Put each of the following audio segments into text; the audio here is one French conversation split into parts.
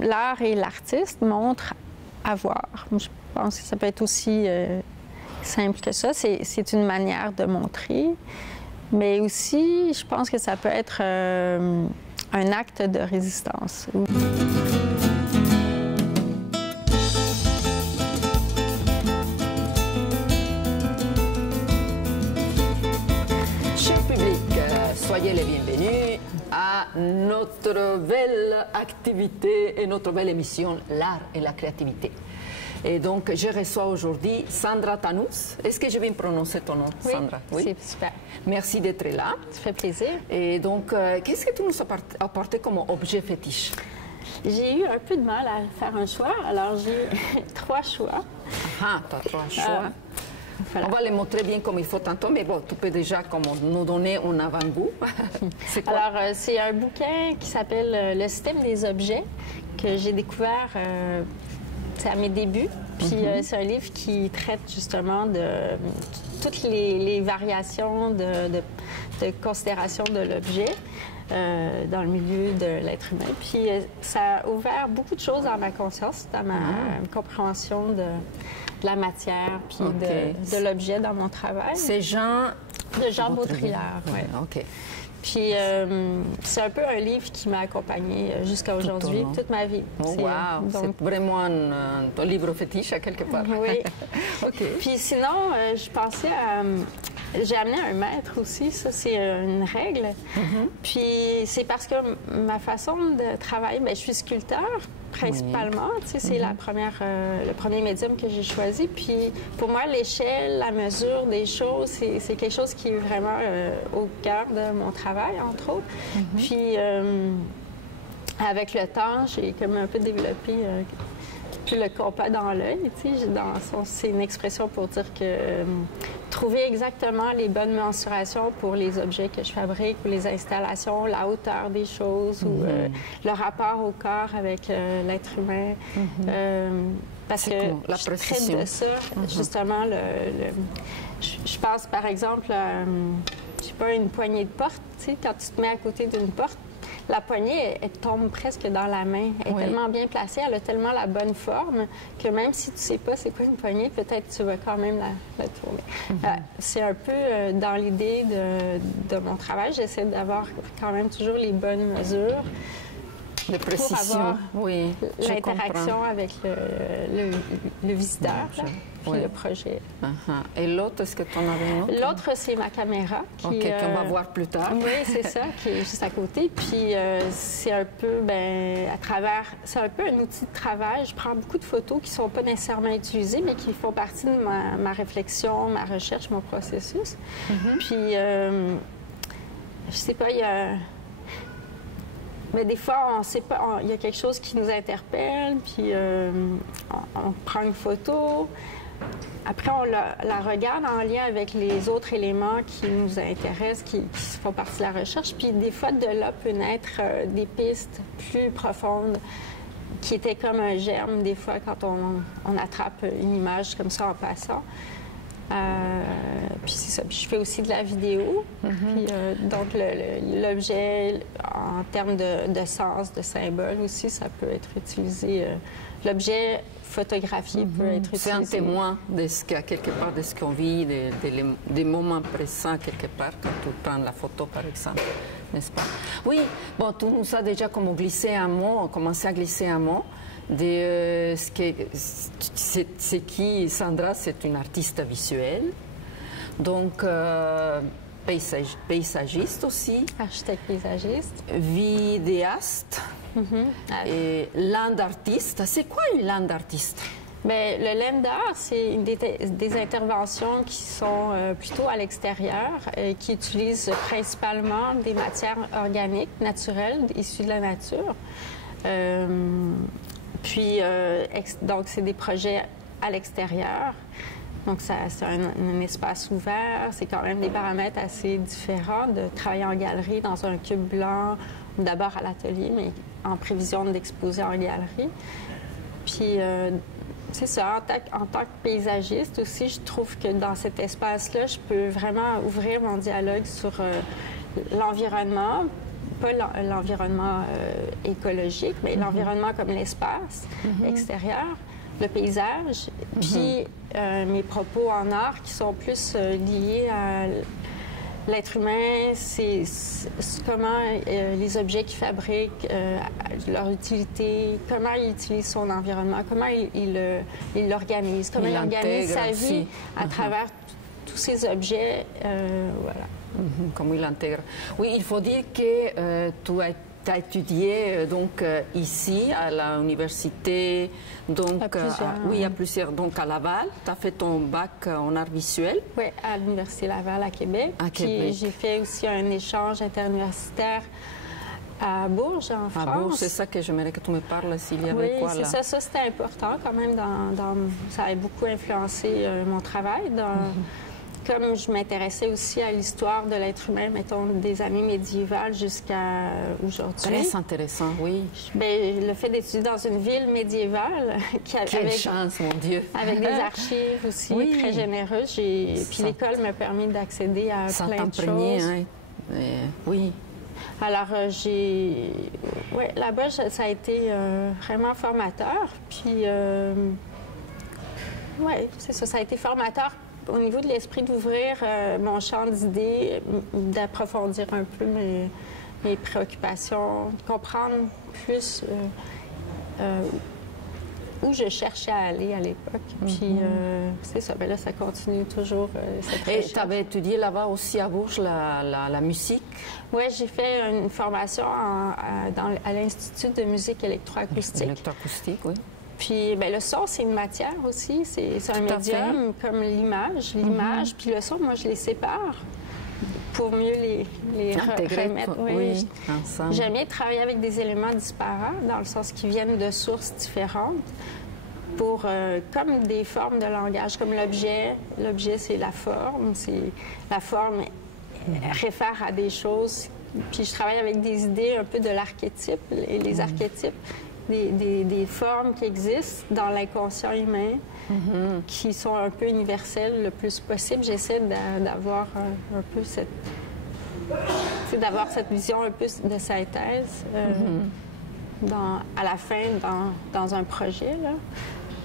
L'art et l'artiste montrent à voir. Je pense que ça peut être aussi simple que ça. C'est une manière de montrer. Mais aussi, je pense que ça peut être un acte de résistance. Cher public, soyez les bienvenus à notre belle activité et notre belle émission, l'art et la créativité. Et donc, je reçois aujourd'hui Sandra Tannous. Est-ce que je viens prononcer ton nom, oui, Sandra? Oui, c'est super. Merci d'être là. Ça fait plaisir. Et donc, qu'est-ce que tu nous as apporté comme objet fétiche? J'ai eu un peu de mal à faire un choix, alors j'ai eu 3 choix. Ah, tu as 3 choix. Voilà. On va les montrer bien comme il faut tantôt, mais bon, tu peux déjà nous donner un avant-goût. C'est quoi? Alors, c'est un bouquin qui s'appelle « Le système des objets » que j'ai découvert à mes débuts. Puis c'est un livre qui traite justement de toutes les variations de considération de l'objet dans le milieu de l'être humain. Puis ça a ouvert beaucoup de choses dans ma conscience, dans ma compréhension de la matière, puis de l'objet dans mon travail. C'est Jean... De Jean Baudrillard, oui. OK. Puis c'est un peu un livre qui m'a accompagnée jusqu'à aujourd'hui, toute ma vie. Oh, wow! C'est vraiment un livre fétiche à quelque part. Oui. OK. Puis sinon, je pensais à... J'ai amené un maître aussi, ça c'est une règle. Puis c'est parce que ma façon de travailler, bien, je suis sculpteur principalement, tu sais, c'est le premier médium que j'ai choisi. Puis pour moi, l'échelle, la mesure des choses, c'est quelque chose qui est vraiment au cœur de mon travail, entre autres. Puis avec le temps, j'ai comme un peu développé plus le compas dans l'œil, tu sais, c'est une expression pour dire que trouver exactement les bonnes mensurations pour les objets que je fabrique ou les installations, la hauteur des choses ou le rapport au corps avec l'être humain. Parce que je traite de ça, justement, je pense par exemple, je sais pas, une poignée de porte, tu sais, quand tu te mets à côté d'une porte, la poignée, elle tombe presque dans la main. Elle est tellement bien placée, elle a tellement la bonne forme que même si tu ne sais pas c'est quoi une poignée, peut-être tu vas quand même la tourner. C'est un peu dans l'idée de mon travail. J'essaie d'avoir quand même toujours les bonnes mesures. De précision, pour avoir l'interaction avec le visiteur, puis le projet. Et l'autre, est-ce que tu en avais un autre? L'autre, c'est ma caméra. Qu'on va voir plus tard. Oui, c'est ça, qui est juste à côté. Puis c'est un peu, c'est un peu un outil de travail. Je prends beaucoup de photos qui ne sont pas nécessairement utilisées, mais qui font partie de ma réflexion, ma recherche, mon processus. Puis, je sais pas, il y a... Mais des fois, on sait pas, il y a quelque chose qui nous interpelle, puis on prend une photo. Après, on la regarde en lien avec les autres éléments qui nous intéressent, qui font partie de la recherche. Puis des fois, de là peut naître des pistes plus profondes qui étaient comme un germe, des fois, quand on attrape une image comme ça en passant. Puis c'est ça. Puis je fais aussi de la vidéo. Puis, donc, l'objet, en termes de sens, de symbole aussi, ça peut être utilisé. L'objet photographié peut être utilisé. C'est un témoin de ce quelque part de ce qu'on vit, des moments présents quelque part, quand tu prends la photo, par exemple, n'est-ce pas? Oui, bon, tu nous as déjà comme glissé un mot, commencé à glisser un mot. C'est qui Sandra, c'est une artiste visuelle, donc paysagiste aussi. Architecte paysagiste. Vidéaste. Et land artiste. C'est quoi une land artiste? Bien, le land art, c'est des interventions qui sont plutôt à l'extérieur, qui utilisent principalement des matières organiques, naturelles, issues de la nature. Puis, donc, c'est des projets à l'extérieur. Donc, c'est un espace ouvert. C'est quand même des paramètres assez différents de travailler en galerie dans un cube blanc, ou d'abord à l'atelier, mais en prévision d'exposer en galerie. Puis, c'est ça, en tant que paysagiste aussi, je trouve que dans cet espace-là, je peux vraiment ouvrir mon dialogue sur l'environnement, pas l'environnement écologique, mais l'environnement comme l'espace extérieur, le paysage, puis mes propos en art qui sont plus liés à l'être humain, c'est comment les objets qu'il fabrique, leur utilité, comment il utilise son environnement, comment il l'organise, comment il organise sa vie à travers tous ces objets. Voilà. Comment il l'intègre. Oui, il faut dire que tu as étudié donc ici à l'université, donc à plusieurs, donc à Laval. Tu as fait ton bac en art visuel. Oui, à l'université Laval à Québec. Puis j'ai fait aussi un échange interuniversitaire à Bourges, en France. À Bourges, c'est ça que j'aimerais que tu me parles s'il y avait quoi là. Oui, c'est ça. Ça, c'était important quand même. Ça a beaucoup influencé mon travail. Comme je m'intéressais aussi à l'histoire de l'être humain, mettons, des années médiévales jusqu'à aujourd'hui. Très intéressant, oui. Bien, le fait d'étudier dans une ville médiévale... Quelle chance, mon Dieu! Avec des archives aussi très généreuses. Puis l'école m'a permis d'accéder à plein de choses. Hein? Oui. Alors, là-bas, ça a été vraiment formateur. Puis, c'est ça, ça a été formateur au niveau de l'esprit d'ouvrir mon champ d'idées, d'approfondir un peu mes préoccupations, comprendre plus où je cherchais à aller à l'époque. Puis c'est ça, bien là, ça continue toujours cette recherche. Et tu avais étudié là-bas aussi à Bourges la musique? Oui, j'ai fait une formation à l'Institut de musique électroacoustique. Électroacoustique, oui. Puis ben, le son, c'est une matière aussi. C'est un médium comme l'image. L'image, puis le son, moi, je les sépare pour mieux les remettre. Oui, ensemble. J'aime bien travailler avec des éléments disparates, dans le sens qu'ils viennent de sources différentes, pour comme des formes de langage, comme l'objet. L'objet, c'est la forme. La forme réfère à des choses. Puis je travaille avec des idées un peu de l'archétype, et les archétypes. Des formes qui existent dans l'inconscient humain, qui sont un peu universelles le plus possible. J'essaie d'avoir un peu d'avoir cette vision un peu de synthèse à la fin dans un projet. Là.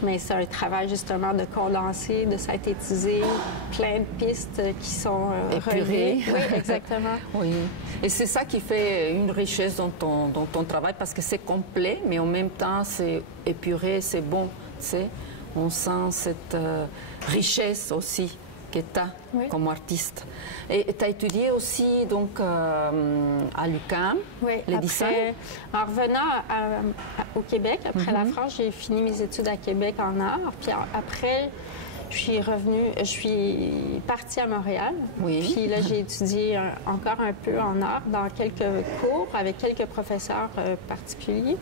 Mais c'est un travail justement de condenser, de synthétiser plein de pistes qui sont épurées. Oui, exactement. Oui. Et c'est ça qui fait une richesse dans ton travail, parce que c'est complet, mais en même temps, c'est épuré, c'est bon. Tu sais? On sent cette richesse aussi que tu as comme artiste. Et tu as étudié aussi donc, à l'UQAM, les dessins? En revenant au Québec, après la France, j'ai fini mes études à Québec en art. Puis après, je suis partie à Montréal. Puis là, j'ai étudié encore un peu en art dans quelques cours avec quelques professeurs particuliers.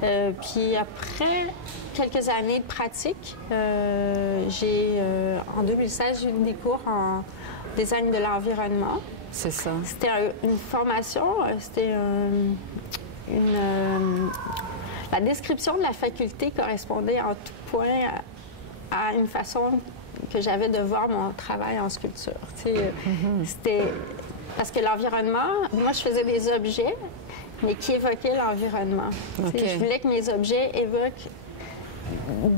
Puis après quelques années de pratique, en 2016, j'ai eu des cours en design de l'environnement. C'est ça. C'était une formation, c'était la description de la faculté correspondait en tout point à une façon que j'avais de voir mon travail en sculpture. C'était parce que l'environnement, moi, je faisais des objets, mais qui évoquaient l'environnement. Je voulais que mes objets évoquent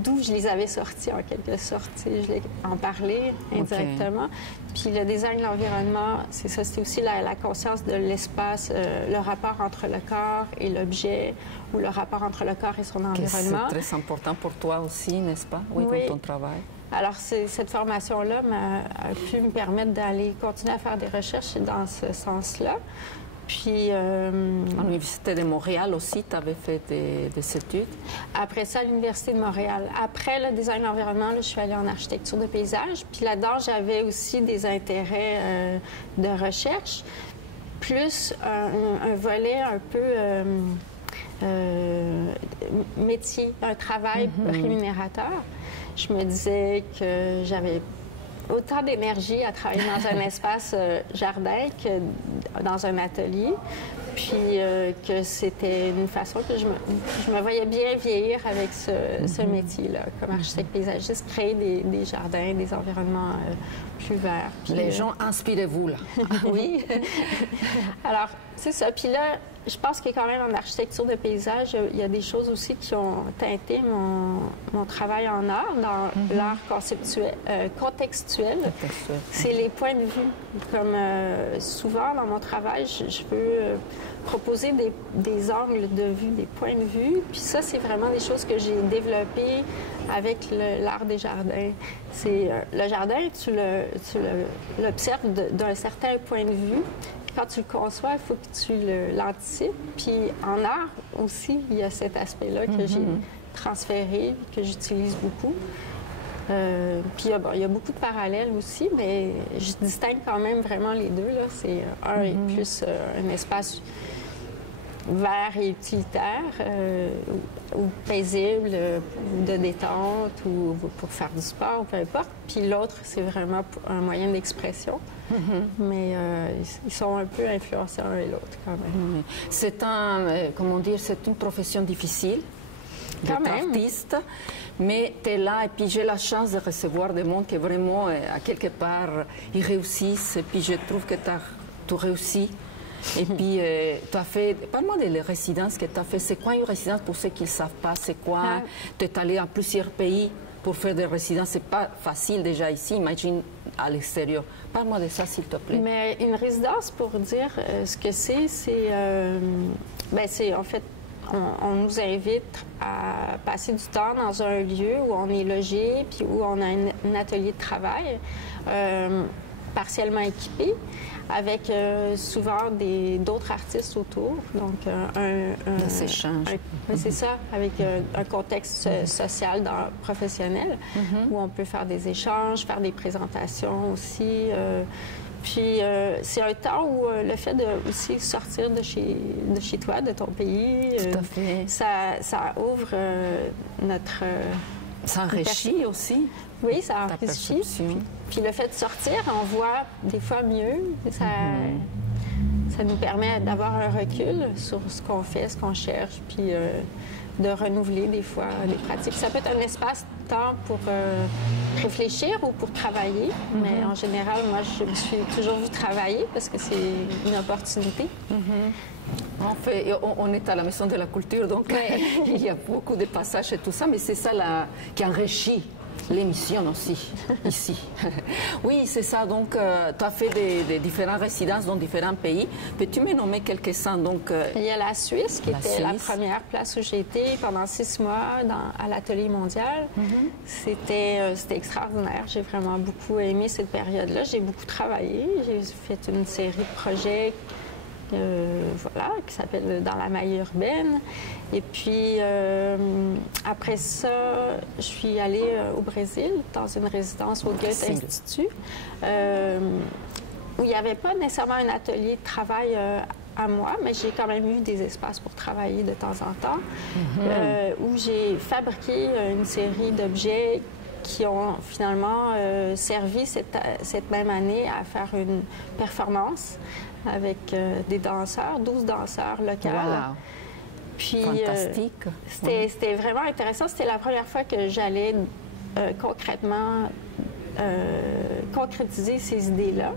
d'où je les avais sortis, en quelque sorte. Je voulais en parler indirectement. Puis le design de l'environnement, c'est ça, c'est aussi la conscience de l'espace, le rapport entre le corps et l'objet, ou le rapport entre le corps et son environnement. C'est très important pour toi aussi, n'est-ce pas? Oui, dans ton travail. Alors, cette formation-là a pu me permettre d'aller continuer à faire des recherches dans ce sens-là. Puis... à l'Université de Montréal aussi, tu avais fait des études? Après ça, à l'Université de Montréal. Après le design environnement, je suis allée en architecture de paysage. Puis là-dedans, j'avais aussi des intérêts de recherche, plus un volet un peu métier, un travail rémunérateur. Je me disais que j'avais autant d'énergie à travailler dans un espace jardin que dans un atelier, puis que c'était une façon que je me voyais bien vieillir avec ce métier-là, comme architecte paysagiste, créer des jardins, des environnements plus verts. Puis, les gens, inspirez-vous, là. Oui. Alors, c'est ça. Puis là, je pense que quand même en architecture de paysage, il y a des choses aussi qui ont teinté mon travail en art, dans l'art conceptuel, contextuel. C'est les points de vue. Comme souvent dans mon travail, je peux proposer des angles de vue, des points de vue. Puis ça, c'est vraiment des choses que j'ai développées avec l'art des jardins. C'est le jardin, tu l'observes d'un certain point de vue. Quand tu le conçois, il faut que tu l'anticipes. Puis en art aussi, il y a cet aspect-là que j'ai transféré, que j'utilise beaucoup. Puis il y a beaucoup de parallèles aussi, mais je distingue quand même vraiment les deux. C'est un est plus un espace vert et utilitaire, ou paisible, ou de détente, ou pour faire du sport, ou peu importe. Puis l'autre, c'est vraiment un moyen d'expression. Mais ils sont un peu influencés l'un et l'autre quand même. C'est comment dire, c'est une profession difficile d'être artiste, mais tu es là et puis j'ai la chance de recevoir des mondes qui vraiment, à quelque part, ils réussissent et puis je trouve que tu réussis. Et puis, tu as fait, parle-moi des résidences que tu as fait. C'est quoi une résidence pour ceux qui ne savent pas? C'est quoi? Tu es allé à plusieurs pays pour faire des résidences. C'est pas facile déjà ici, imagine à l'extérieur. Parle-moi de ça, s'il te plaît. Mais une résidence, pour dire ce que c'est en fait, on nous invite à passer du temps dans un lieu où on est logé, puis où on a un atelier de travail partiellement équipé, avec souvent d'autres artistes autour. Donc, des échanges. C'est ça, avec un contexte social professionnel, où on peut faire des échanges, faire des présentations aussi. Puis, c'est un temps où le fait de aussi sortir de chez toi, de ton pays, tout à fait. Ça ouvre notre... Ça enrichit aussi. Oui, ça enrichit. Puis le fait de sortir, on voit des fois mieux. Ça nous permet d'avoir un recul sur ce qu'on fait, ce qu'on cherche, puis de renouveler des fois les pratiques. Ça peut être un espace-temps pour réfléchir ou pour travailler, mais en général, moi, je me suis toujours vue travailler parce que c'est une opportunité. En fait, on est à la Maison de la Culture, donc il y a beaucoup de passages et tout ça, mais c'est ça qui enrichit l'émission aussi, ici. Oui, c'est ça. Donc, tu as fait des différentes résidences dans différents pays. Peux-tu me nommer quelques-uns? Il y a la Suisse, qui était la première place où j'ai été pendant 6 mois à l'Atelier mondial. C'était extraordinaire. J'ai vraiment beaucoup aimé cette période-là. J'ai beaucoup travaillé. J'ai fait une série de projets qui s'appelle Dans la maille urbaine. Et puis, après ça, je suis allée au Brésil, dans une résidence au Goethe Institut, où il n'y avait pas nécessairement un atelier de travail à moi, mais j'ai quand même eu des espaces pour travailler de temps en temps, où j'ai fabriqué une série d'objets qui ont finalement servi cette même année à faire une performance avec des danseurs, 12 danseurs locaux. Wow. Puis, fantastique. C'était vraiment intéressant. C'était la première fois que j'allais concrètement concrétiser ces idées-là.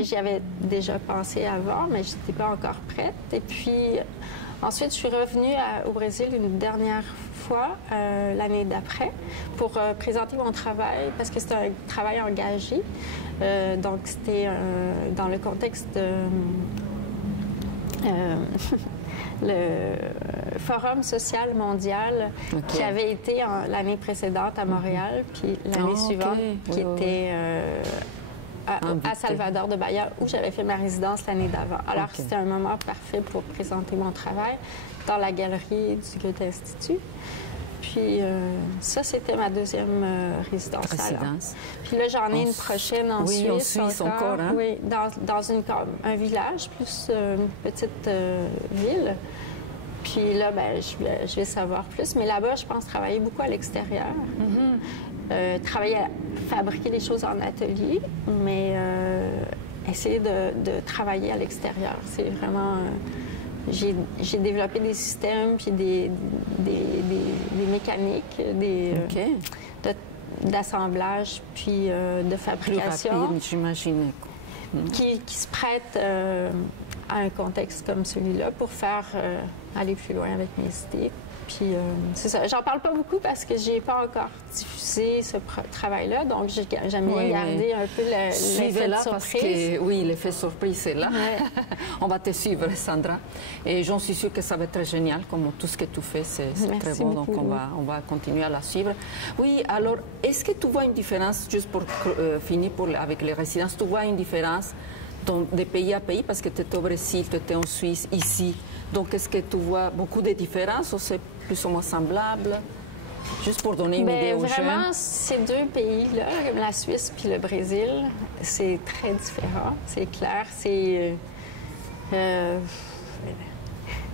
J'y avais déjà pensé avant, mais je n'étais pas encore prête. Et puis, ensuite, je suis revenue au Brésil une dernière fois, l'année d'après, pour présenter mon travail, parce que c'était un travail engagé. Donc, c'était dans le contexte de... le Forum social mondial qui avait été l'année précédente à Montréal, puis l'année suivante qui était à Salvador de Bahia, où j'avais fait ma résidence l'année d'avant. Alors, c'était un moment parfait pour présenter mon travail dans la galerie du Goethe Institut. Puis ça, c'était ma deuxième résidence. Puis là, j'en ai une prochaine en Suisse encore. Hein? Oui, dans un village, plus une petite ville. Puis là, ben, je vais savoir plus. Mais là-bas, je pense travailler beaucoup à l'extérieur. Travailler à fabriquer les choses en atelier, mais essayer de travailler à l'extérieur. C'est vraiment... J'ai développé des systèmes, puis des mécaniques, d'assemblage, puis de fabrication. Plus rapide, j'imagine. Qui se prêtent à un contexte comme celui-là pour faire aller plus loin avec mes idées. Puis c'est ça. J'en parle pas beaucoup parce que j'ai pas encore diffusé ce travail-là, donc j'aime bien garder un peu l'effet de surprise. Parce que, oui, l'effet surprise est là. Ouais. On va te suivre, Sandra. Et j'en suis sûre que ça va être très génial, comme tout ce que tu fais, c'est très bon. Donc on va continuer à la suivre. Oui, alors, est-ce que tu vois une différence, juste pour finir avec les résidences, tu vois une différence de pays à pays, parce que tu étais au Brésil, tu étais en Suisse, ici. Donc, est-ce que tu vois beaucoup de différences ou c'est plus ou moins semblable? Juste pour donner une idée aux vraiment, jeunes. Ces deux pays-là, la Suisse puis le Brésil, c'est très différent, c'est clair.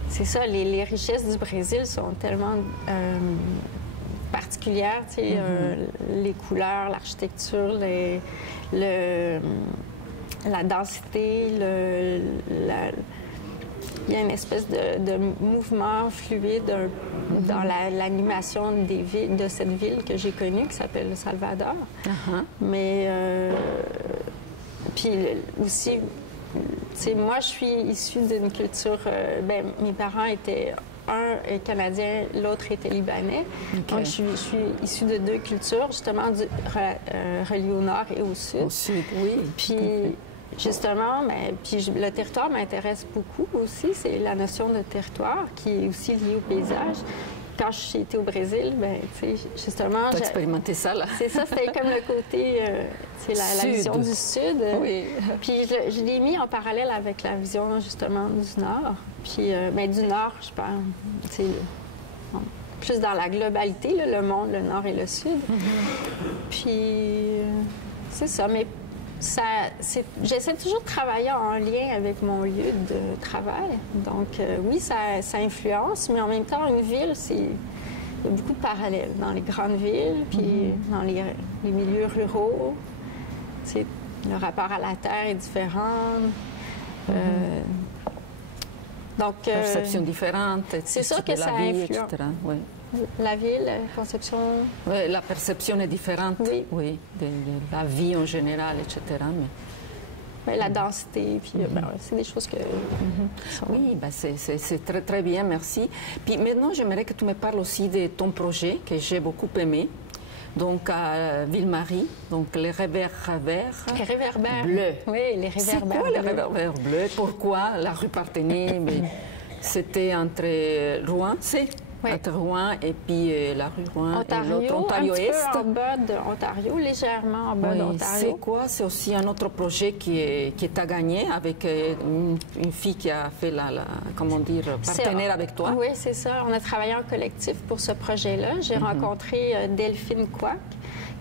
C'est ça, les richesses du Brésil sont tellement particulières, tu sais, les couleurs, l'architecture, la densité, il y a une espèce de mouvement fluide dans l'animation de cette ville que j'ai connue, qui s'appelle le Salvador. Mais puis aussi, moi, je suis issue d'une culture... mes parents étaient... Un est canadien, l'autre était libanais. Okay. Donc, je suis issue de deux cultures, justement, reliées au nord et au sud. Au sud, oui. Puis... Justement, le territoire m'intéresse beaucoup aussi. C'est la notion de territoire qui est aussi liée au paysage. Quand j'ai été au Brésil, justement... Tu as expérimenté ça, là? C'est ça, c'était comme le côté... la vision du Sud. Oui. Puis je l'ai mis en parallèle avec la vision, justement, du Nord. Puis, du Nord, je pense, plus dans la globalité, là, le monde, le Nord et le Sud. Puis, c'est ça, mais... J'essaie toujours de travailler en lien avec mon lieu de travail. Donc, oui, ça influence, mais en même temps, une ville, il y a beaucoup de parallèles dans les grandes villes, puis dans les milieux ruraux. Le rapport à la terre est différent. Donc, perception différente. C'est sûr que ça influence. Oui. La ville, la conception... Oui, la perception est différente, oui de la vie en général, etc. Mais... la densité, puis c'est des choses que... Oui, c'est très, très bien, merci. Puis maintenant, j'aimerais que tu me parles aussi de ton projet, que j'ai beaucoup aimé. Donc, à Ville-Marie, donc les réverbères bleus. Oui, les réverbères C'est quoi les réverbères bleus? Pourquoi la rue Parthenay? C'était entre Rouen, entre Rouen et puis la rue Rouen Ontario, et l'autre Ontario-Est. Un petit peu en bas d'Ontario, légèrement en bas d'Ontario. C'est quoi? C'est aussi un autre projet qui t'a gagné avec une fille qui a fait partenaire avec toi. Oui, c'est ça. On a travaillé en collectif pour ce projet-là. J'ai rencontré Delphine Quack,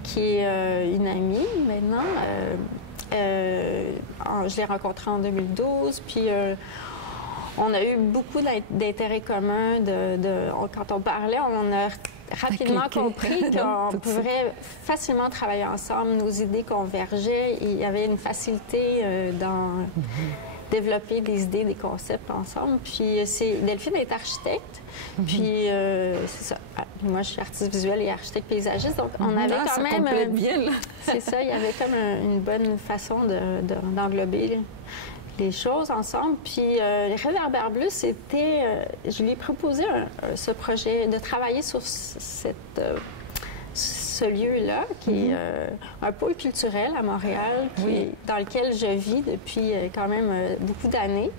qui est une amie maintenant. Je l'ai rencontrée en 2012, puis... on a eu beaucoup d'intérêts communs. Quand on parlait, on a rapidement compris qu'on pourrait facilement travailler ensemble. Nos idées convergeaient. Il y avait une facilité dans développer des idées, des concepts ensemble. Puis Delphine est architecte. Puis c'est ça. Moi, je suis artiste visuelle et architecte paysagiste. Donc, on avait quand même... C'est ça. Il y avait comme une bonne façon d'englober les choses ensemble. Puis les réverbères bleus, c'était... je lui ai proposé ce projet, de travailler sur ce lieu-là, qui est un pôle culturel à Montréal, dans lequel je vis depuis quand même beaucoup d'années.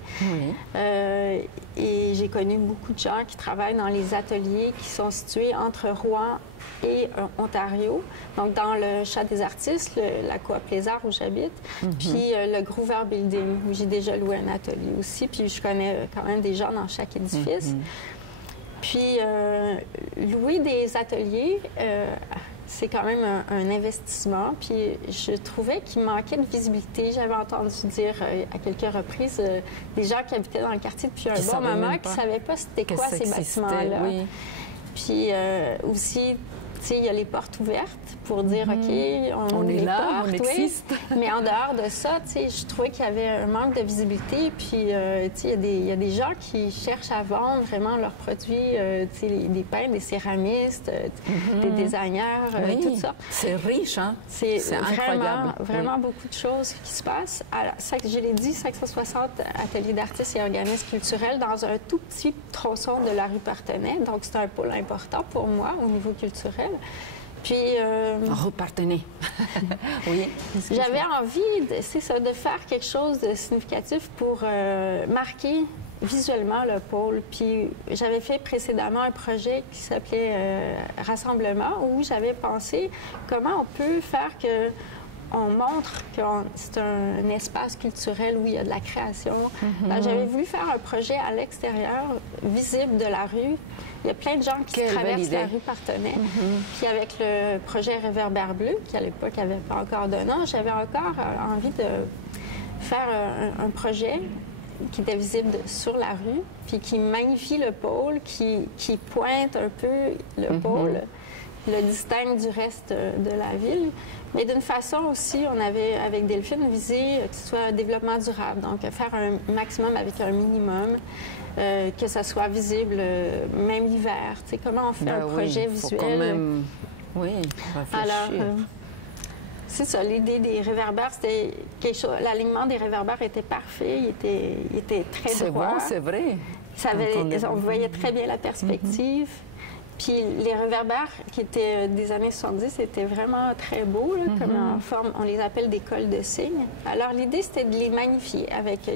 Et j'ai connu beaucoup de gens qui travaillent dans les ateliers qui sont situés entre Rouen et Ontario, donc dans le Chat des artistes, la coop Les Arts où j'habite, puis le Groover Building, où j'ai déjà loué un atelier aussi, puis je connais quand même des gens dans chaque édifice. Puis louer des ateliers, c'est quand même un investissement, puis je trouvais qu'il manquait de visibilité. J'avais entendu dire à quelques reprises des gens qui habitaient dans le quartier depuis un bon moment qui ne savaient pas c'était quoi ces bâtiments-là. Puis aussi, il y a les portes ouvertes pour dire, OK, on est là, portes, on existe. Oui. Mais en dehors de ça, je trouvais qu'il y avait un manque de visibilité. Puis, il y a des gens qui cherchent à vendre vraiment leurs produits, des peintres, des céramistes, des designers, tout ça. C'est riche, hein? C'est incroyable. Vraiment beaucoup de choses qui se passent. Alors, je l'ai dit, 560 ateliers d'artistes et organismes culturels dans un tout petit tronçon de la rue Partenay. Donc, c'est un pôle important pour moi au niveau culturel. Puis... Rue Partenay. Oui. J'avais envie, de faire quelque chose de significatif pour marquer visuellement le pôle. Puis j'avais fait précédemment un projet qui s'appelait Rassemblement, où j'avais pensé comment on peut faire que on montre que c'est un espace culturel où il y a de la création. J'avais voulu faire un projet à l'extérieur, visible de la rue. Il y a plein de gens qui traversent la rue Partenay. Puis avec le projet Réverbère Bleu, qui à l'époque n'avait pas encore de nom, j'avais encore envie de faire un projet qui était visible sur la rue, puis qui magnifie le pôle, qui pointe un peu le pôle, le distingue du reste de la ville. Mais d'une façon aussi, on avait, avec Delphine, visé que ce soit un développement durable, donc faire un maximum avec un minimum, que ça soit visible, même l'hiver. Tu sais, comment on fait un projet visuel? Faut quand même, réfléchir. Alors, c'est ça, l'idée des réverbères, c'était quelque chose. L'alignement des réverbères était parfait, il était très droit. C'est bon, c'est vrai. On voyait très bien la perspective. Puis les réverbères qui étaient des années 70, c'était vraiment très beau, là, comme en forme, on les appelle des cols de cygne. Alors l'idée, c'était de les magnifier.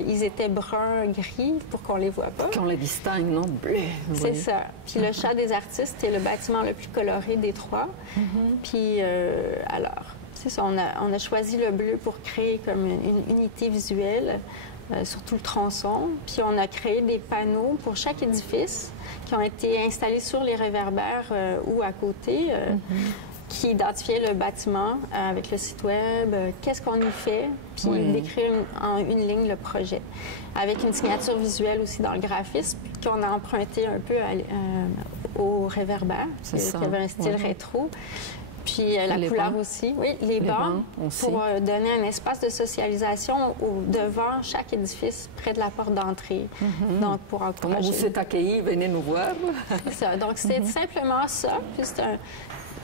Ils étaient bruns, gris, pour qu'on les voit pas. Qu'on les distingue, non? Bleu. C'est ça. Puis le Chat des artistes, c'était le bâtiment le plus coloré des trois. Puis alors, c'est ça, on a choisi le bleu pour créer comme une unité visuelle sur tout le tronçon. Puis on a créé des panneaux pour chaque édifice qui ont été installés sur les réverbères ou à côté, qui identifiaient le bâtiment avec le site web, qu'est-ce qu'on y fait, puis d'écrire en une ligne le projet. Avec une signature visuelle aussi dans le graphisme, qu'on a emprunté un peu au réverbère, qui avait un style rétro. Puis la couleur aussi, les bancs pour donner un espace de socialisation devant chaque édifice, près de la porte d'entrée. Donc, pour encourager. Comment vous êtes accueillis? Venez nous voir. C'est ça. Donc, c'était simplement ça. Puis c'est un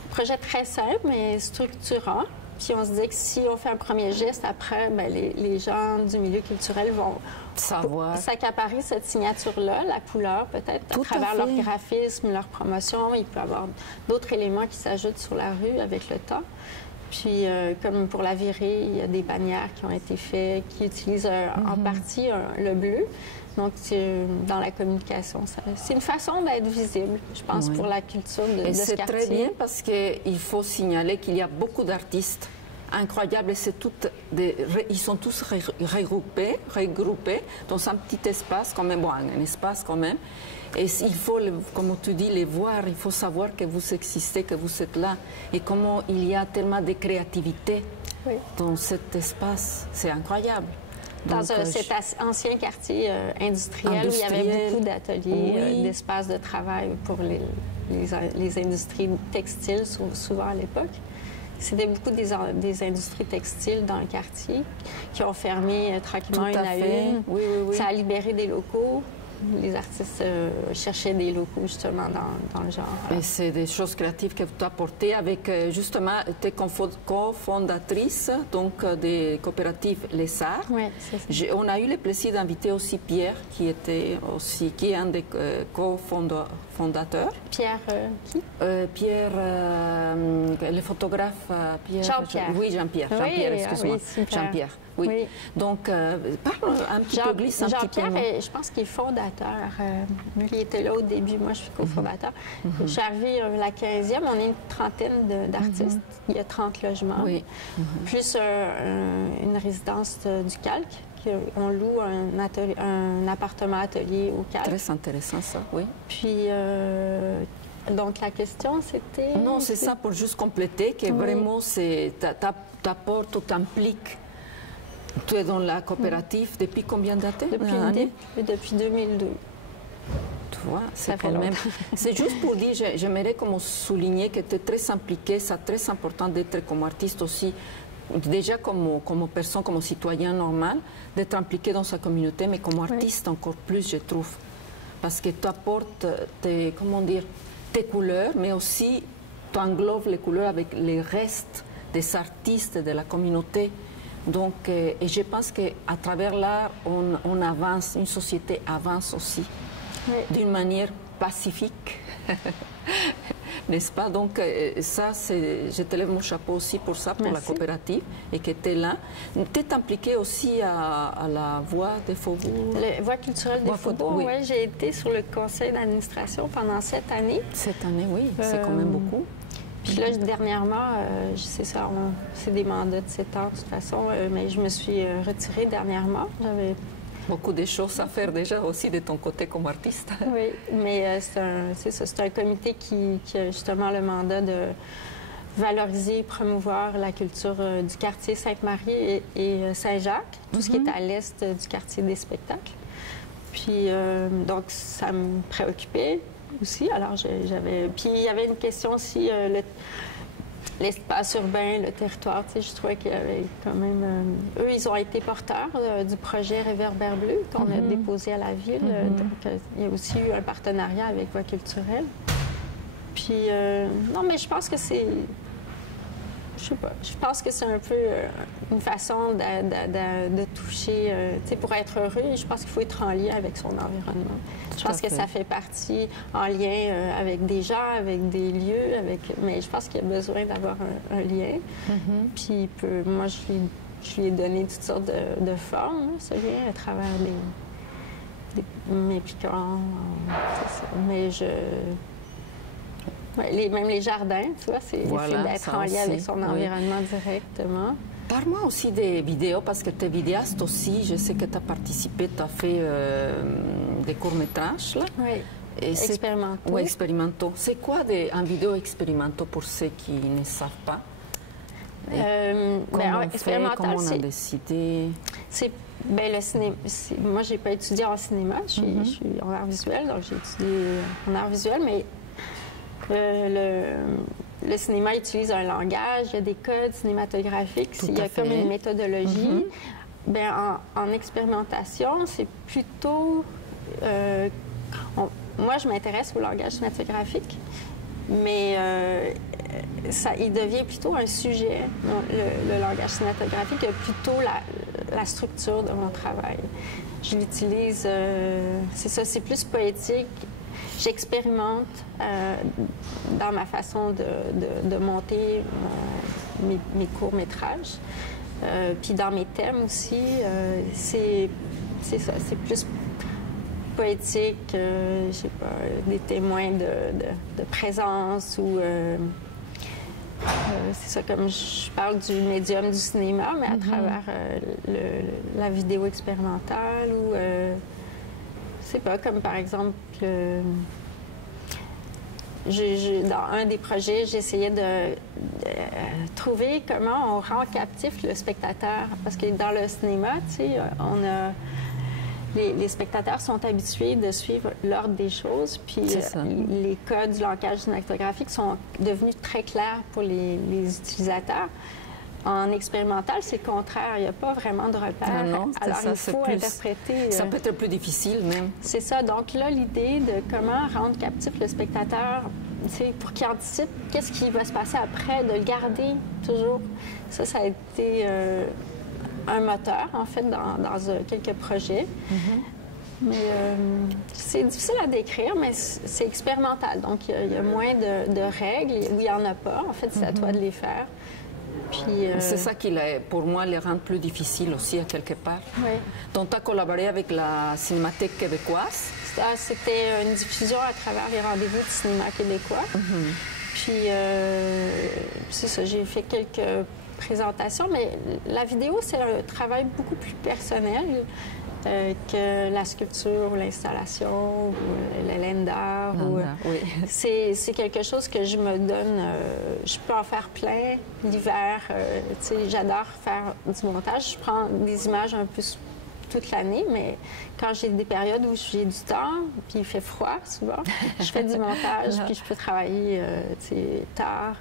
projet très simple, mais structurant. Puis on se dit que si on fait un premier geste, après, bien, les gens du milieu culturel vont s'accaparer cette signature-là, la couleur peut-être, à travers leur graphisme, leur promotion. Il peut y avoir d'autres éléments qui s'ajoutent sur la rue avec le temps. Puis, comme pour la virée, il y a des bannières qui ont été faites, qui utilisent en partie le bleu. Donc, dans la communication, c'est une façon d'être visible, je pense, pour la culture de ce quartier. C'est très bien parce qu'il faut signaler qu'il y a beaucoup d'artistes incroyables et ils sont tous regroupés dans un petit espace, quand même, un espace quand même. Et il faut, comme tu dis, les voir, il faut savoir que vous existez, que vous êtes là. Et comment il y a tellement de créativité dans cet espace, c'est incroyable. Dans cet ancien quartier industriel où il y avait beaucoup d'ateliers, d'espaces de travail pour les industries textiles, souvent à l'époque. C'était beaucoup des industries textiles dans le quartier qui ont fermé tranquillement une à une. Ça a libéré des locaux. Les artistes cherchaient des locaux justement dans le genre. Et c'est des choses créatives que tu as apportées avec justement tes cofondatrices, donc des coopératives Les Arts. Oui, c'est ça. On a eu le plaisir d'inviter aussi Pierre, qui est un des cofondateurs. Pierre qui? Pierre, le photographe Pierre. Jean-Pierre. Oui, Jean-Pierre, excuse-moi. Jean-Pierre. Oui. Donc, parle un petit peu, glisse un petit peu. Jean-Pierre, je pense qu'il est fondateur. Lui, il était là au début. Moi, je suis cofondateur. Je suis arrivée la 15e. On est une trentaine d'artistes. Il y a 30 logements. Plus une résidence du Calque. On loue un appartement-atelier au Calque. Très intéressant, ça, oui. Puis... donc, la question, c'était... Non, c'est ça, pour juste compléter, que vraiment, t'apportes, tu t'impliques. Tu es dans la coopérative depuis combien d'années? Depuis 2002. vois, c'est quand même... C'est juste pour dire, j'aimerais comme souligner que tu es très impliqué, c'est très important d'être comme artiste aussi, déjà comme personne, comme citoyen normal, d'être impliqué dans sa communauté, mais comme artiste encore plus, je trouve. Parce que tu apportes tes, comment dire, tes couleurs, mais aussi tu englobes les couleurs avec les restes des artistes de la communauté. Donc, et je pense qu'à travers l'art, on avance, une société avance aussi, d'une manière pacifique, n'est-ce pas? Donc, ça, je te lève mon chapeau aussi pour ça, pour la coopérative, et que tu es là. Tu es impliquée aussi à la Voix des Faubourgs? La Voix culturelle des Faubourgs, oui. J'ai été sur le conseil d'administration pendant 7 années. 7 années, oui, c'est quand même beaucoup. Puis là, dernièrement, c'est ça, c'est des mandats de 7 ans de toute façon, mais je me suis retirée dernièrement. J'avais beaucoup de choses à faire déjà aussi de ton côté comme artiste. Oui, mais c'est un comité qui a justement le mandat de valoriser et promouvoir la culture du quartier Sainte-Marie et Saint-Jacques, tout ce qui est à l'est du quartier des spectacles. Puis, donc, ça me préoccupait aussi. Alors, j'avais... Puis, il y avait une question aussi, l'espace urbain, le territoire, tu sais, je trouvais qu'il y avait quand même... eux, ils ont été porteurs du projet Réverbère Bleu qu'on a déposé à la ville. Donc, il y a aussi eu un partenariat avec Voix culturelle. Puis, non, mais je pense que c'est... Je sais pas. Je pense que c'est un peu une façon de toucher, tu sais, pour être heureux, je pense qu'il faut être en lien avec son environnement. Je pense que ça fait partie en lien avec des gens, avec des lieux, mais je pense qu'il y a besoin d'avoir un lien. Puis moi, je lui ai donné toutes sortes de formes, ce lien, à travers mes piquants, mais même les jardins, tu vois, c'est d'être en lien avec son environnement directement. Parle-moi aussi des vidéos, parce que tu es vidéaste aussi. Je sais que tu as participé, tu as fait des courts-métrages. Oui, expérimentaux. Oui, expérimentaux. C'est quoi un vidéo expérimentaux pour ceux qui ne savent pas? Comment on a décidé? Le cinéma. Moi, je n'ai pas étudié en cinéma, je suis en art visuel, donc j'ai étudié en art visuel, mais le cinéma utilise un langage, il y a des codes cinématographiques, il y a comme une méthodologie. En expérimentation, c'est plutôt... moi, je m'intéresse au langage cinématographique, mais il devient plutôt un sujet, le langage cinématographique, plutôt la structure de mon travail. Je l'utilise, c'est ça, c'est plus poétique. J'expérimente dans ma façon de monter mes courts-métrages. Puis dans mes thèmes aussi, c'est ça, c'est plus poétique, je sais pas, des témoins de présence ou... c'est ça, comme je parle du médium du cinéma, mais à travers la vidéo expérimentale ou... je sais pas, comme par exemple, dans un des projets, j'essayais de trouver comment on rend captif le spectateur. Parce que dans le cinéma, tu sais, les spectateurs sont habitués de suivre l'ordre des choses, puis les codes du langage cinématographique sont devenus très clairs pour les utilisateurs. En expérimental, c'est le contraire. Il n'y a pas vraiment de repères. Non, alors, il faut interpréter... Ça peut être plus difficile, même. C'est ça. Donc là, l'idée de comment rendre captif le spectateur, pour qu'il anticipe qu'est-ce qui va se passer après, de le garder toujours. Ça a été un moteur, en fait, dans quelques projets. Mais c'est difficile à décrire, mais c'est expérimental. Donc, il y a moins de règles, ou il n'y en a pas. En fait, c'est à toi de les faire. C'est ça qui, pour moi, les rend plus difficiles aussi, à quelque part. Oui. Donc, tu as collaboré avec la Cinémathèque québécoise? C'était une diffusion à travers les rendez-vous du cinéma québécois. Puis, c'est ça, j'ai fait quelques présentations, mais la vidéo, c'est un travail beaucoup plus personnel que la sculpture ou l'installation ou la laine d'art. C'est quelque chose que je me donne. Je peux en faire plein l'hiver. J'adore faire du montage. Je prends des images un peu toute l'année, mais quand j'ai des périodes où j'ai du temps, puis il fait froid souvent, je fais du montage, puis je peux travailler tard.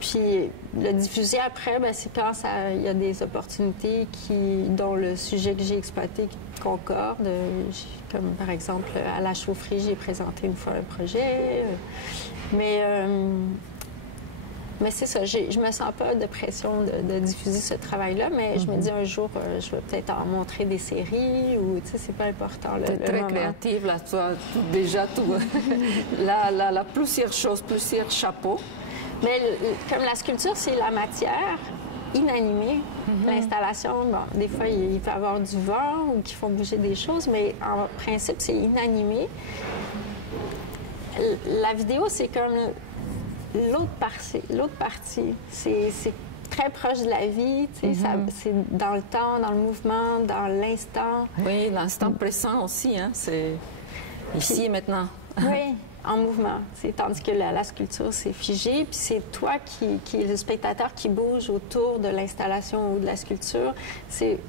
Puis le diffuser après, ben, c'est quand il y a des opportunités dont le sujet que j'ai exploité concorde. Comme par exemple, à la chaufferie, j'ai présenté une fois un projet. Mais c'est ça, je me sens pas de pression de diffuser ce travail-là, mais je me dis un jour, je vais peut-être en montrer des séries ou, tu sais, c'est pas important. Tu es très créative, là, toi, déjà, tout. la plusieurs choses, plusieurs chapeaux. Mais comme la sculpture, c'est la matière inanimée. L'installation, bon, des fois, il peut y avoir du vent ou qui font bouger des choses, mais en principe, c'est inanimé. La vidéo, c'est comme l'autre partie. C'est très proche de la vie, c'est dans le temps, dans le mouvement, dans l'instant. Oui, l'instant présent aussi, hein, c'est ici et maintenant. Oui, en mouvement. Tandis que la sculpture, c'est figé, puis c'est toi qui est le spectateur qui bouge autour de l'installation ou de la sculpture. C'est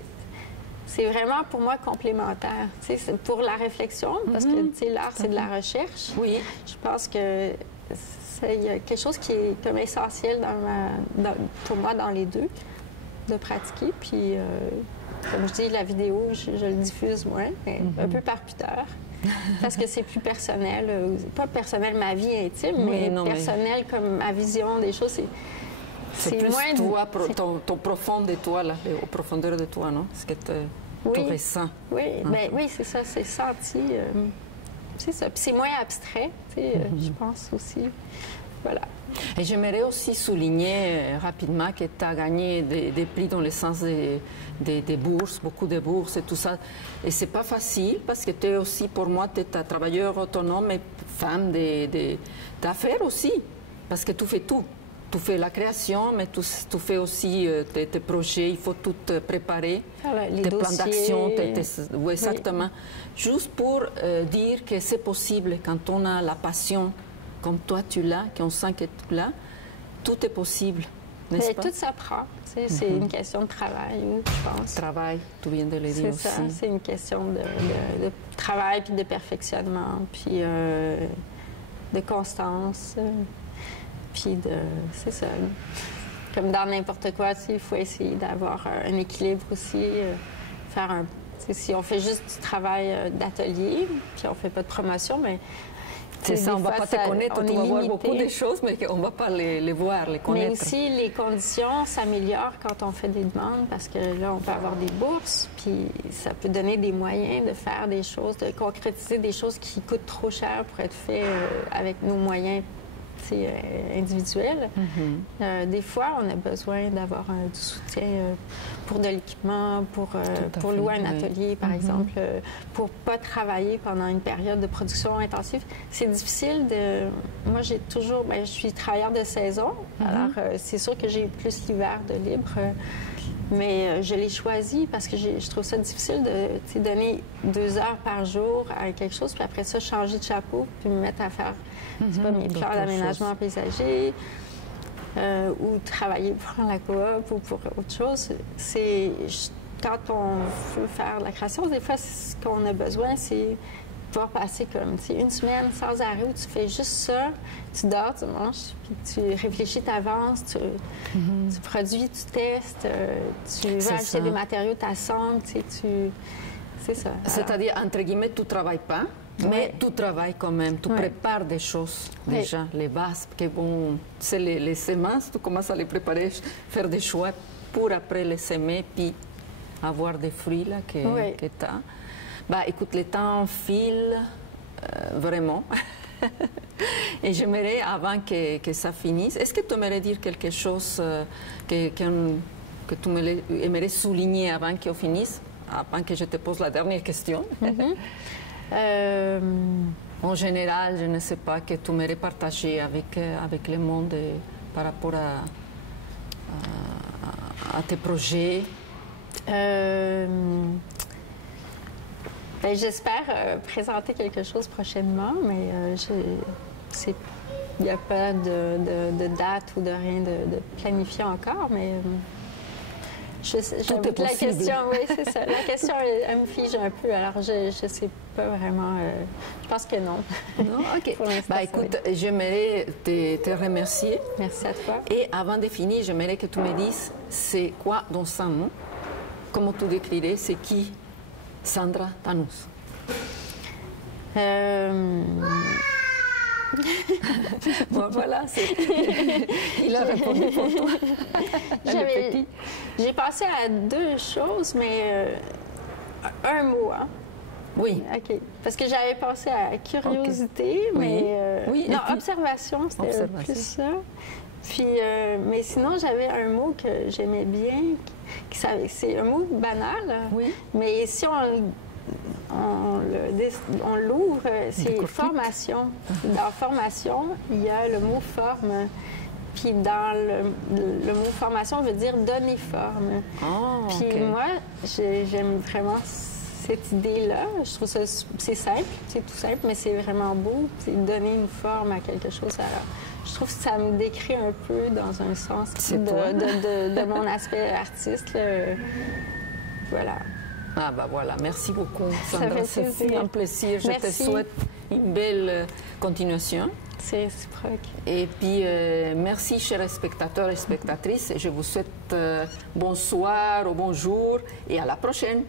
vraiment, pour moi, complémentaire. C'est pour la réflexion, parce que l'art, c'est de la recherche. Oui. Je pense que il y a quelque chose qui est comme essentiel pour moi dans les deux, de pratiquer. Puis, comme je dis, la vidéo, je le diffuse moins, mais un peu par pudeur. Parce que c'est plus personnel, pas personnel ma vie intime, mais personnel comme ma vision des choses. C'est plus moins toi, ton profond de toi, là, aux profondeurs de toi, non? Ce que tu ressens. Oui, oui, c'est ça, c'est senti. C'est ça. Puis c'est moins abstrait, je pense aussi. Voilà. Et j'aimerais aussi souligner rapidement que tu as gagné des prix dans le sens des bourses, beaucoup de bourses et tout ça. Et c'est pas facile parce que tu es aussi, pour moi, tu es un travailleur autonome et femme d'affaires aussi. Parce que tu fais tout. Tu fais la création, mais tu fais aussi tes projets, il faut tout préparer, tes plans d'action. Oui, exactement. Oui. Juste pour dire que c'est possible quand on a la passion, comme toi tu l'as, qu'on sent que tu l'as, tout est possible, n'est-ce pas? Tout s'apprend. C'est une question de travail, je pense. Travail, tu viens de le dire aussi. C'est ça, c'est une question de travail, puis de perfectionnement, puis de constance. Puis c'est ça. Comme dans n'importe quoi, il faut essayer d'avoir un équilibre aussi. Si on fait juste du travail d'atelier, puis on fait pas de promotion, mais c'est ça, on ne va pas te connaître, tu vas voir beaucoup de choses, mais on ne va pas les voir, les connaître. Mais aussi, les conditions s'améliorent quand on fait des demandes, parce que là, on peut avoir des bourses, puis ça peut donner des moyens de faire des choses, de concrétiser des choses qui coûtent trop cher pour être faites avec nos moyens individuel. Des fois, on a besoin d'avoir du soutien pour de l'équipement, pour louer un atelier, par exemple, pour ne pas travailler pendant une période de production intensive. C'est difficile de... Moi, j'ai toujours... je suis travailleur de saison, alors c'est sûr que j'ai plus l'hiver de libre, mais je l'ai choisi parce que je trouve ça difficile de donner 2 heures par jour à quelque chose, puis après ça, changer de chapeau, puis me mettre à faire pas, mes plans d'aménagement paysager ou travailler pour la coop ou pour autre chose. Quand on veut faire de la création, des fois, ce qu'on a besoin, c'est pouvoir passer comme une semaine sans arrêt où tu fais juste ça, tu dors, tu manges, puis tu réfléchis, tu avances, tu produis, tu testes, tu vas acheter des matériaux, tu assembles, c'est ça. C'est-à-dire, entre guillemets, tu ne travailles pas, mais tu travailles quand même, tu prépares des choses déjà, les bases, que bon, c'est les semences, tu commences à les préparer, faire des choix pour après les semer, puis avoir des fruits là, que tu as. Bah, écoute, le temps file vraiment. Et j'aimerais, avant que ça finisse, est-ce que tu aimerais dire quelque chose que tu aimerais souligner avant qu'on finisse, avant que je te pose la dernière question? En général, je ne sais pas, que tu aimerais partager avec le monde par rapport à tes projets? J'espère présenter quelque chose prochainement, mais il n'y a pas de date ou de rien de planifié encore, mais Tout est la possible. question, oui, c'est ça. La question, elle me fige un peu, alors je ne sais pas vraiment. Je pense que non. Non, ok. Pour l'instant, ça écoute, j'aimerais te remercier. Merci à toi. Et avant de finir, j'aimerais que tu me dises c'est quoi dans 100 mots, comment tu décrirais, c'est qui Sandra Tannous? Bon, voilà, il a répondu pour toi. J'ai pensé à deux choses, mais un mot, hein? Oui. OK. Parce que j'avais pensé à curiosité, mais... Oui, non, et puis, observation, c'était plus ça. Puis, mais sinon, j'avais un mot que j'aimais bien, c'est un mot banal, oui. mais si on l'ouvre, c'est formation. Dans formation, il y a le mot forme. Puis dans le mot formation, veut dire donner forme. Oh, puis okay. moi, j'aime vraiment cette idée-là. Je trouve ça, c'est simple, c'est tout simple, mais c'est vraiment beau. C'est donner une forme à quelque chose. Alors, je trouve que ça me décrit un peu dans un sens de mon aspect artiste. Là. Voilà. Ah bah voilà, merci beaucoup Sandra, c'est un plaisir. Je te souhaite une belle continuation. C'est réciproque. Et puis merci chers spectateurs et spectatrices. Je vous souhaite bonsoir ou bonjour et à la prochaine.